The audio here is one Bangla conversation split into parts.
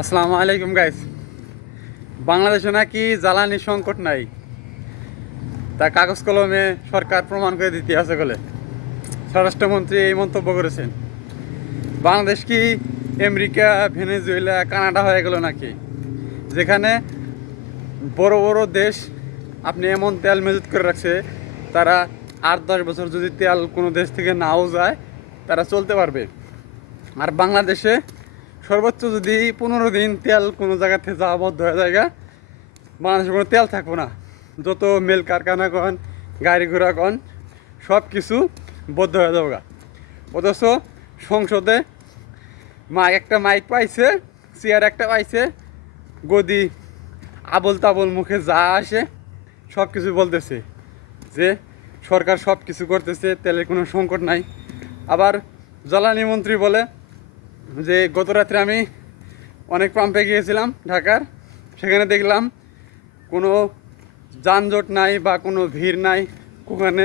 আসসালামু আলাইকুম গাইস। বাংলাদেশে নাকি জ্বালানি সংকট নাই, তা কাগজ কলমে সরকার প্রমাণ করে দিতে আছে বলে স্বরাষ্ট্রমন্ত্রী এই মন্তব্য করেছেন। বাংলাদেশ কি আমেরিকা, ভেনেজুয়েলা, কানাডা হয়ে গেল নাকি, যেখানে বড় বড় দেশ আপনি এমন তেল মজুত করে রাখছে, তারা 8-10 বছর যদি তেল কোনো দেশ থেকে নাও যায় তারা চলতে পারবে। আর বাংলাদেশে সর্বোচ্চ যদি 15 দিন তেল কোনো জায়গা থেকে যাওয়া বন্ধ হয়ে যায়, বাংলাদেশে কোনো তেল থাকবো না। যত মেল কারখানা কন, গাড়ি ঘোড়া কন, সব কিছু বন্ধ হয়ে যাবো। অথচ সংসদে একটা মাইক পাইছে, চেয়ার একটা পাইছে, গদি আবল তাবল মুখে যা আসে সব কিছু বলতেছে যে সরকার সব কিছু করতেছে, তেলের কোনো সংকট নাই। আবার জ্বালানি মন্ত্রী বলে যে গত রাত্রে আমি অনেক পাম্পে গিয়েছিলাম ঢাকার, সেখানে দেখলাম কোনো যানজট নাই বা কোনো ভিড় নাই। ওখানে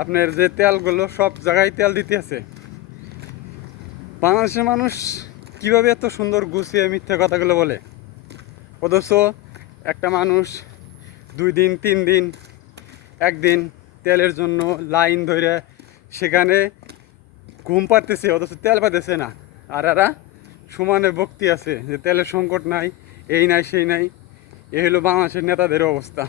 আপনার যে তেলগুলো সব জায়গায় তেল দিতে আছে। বাংলাদেশের মানুষ কীভাবে এত সুন্দর গুছিয়ে মিথ্যা কথাগুলো বলে, অথচ একটা মানুষ 2 দিন 3 দিন একদিন তেলের জন্য লাইন ধরে সেখানে ঘুম পাড়তেছে, অথচ তেল পাতেছে না। আর এরা সমানে বক্তি আছে যে তেলের সংকট নাই, এই নাই সেই নাই। এই হলো বাংলাদেশের নেতাদের অবস্থা।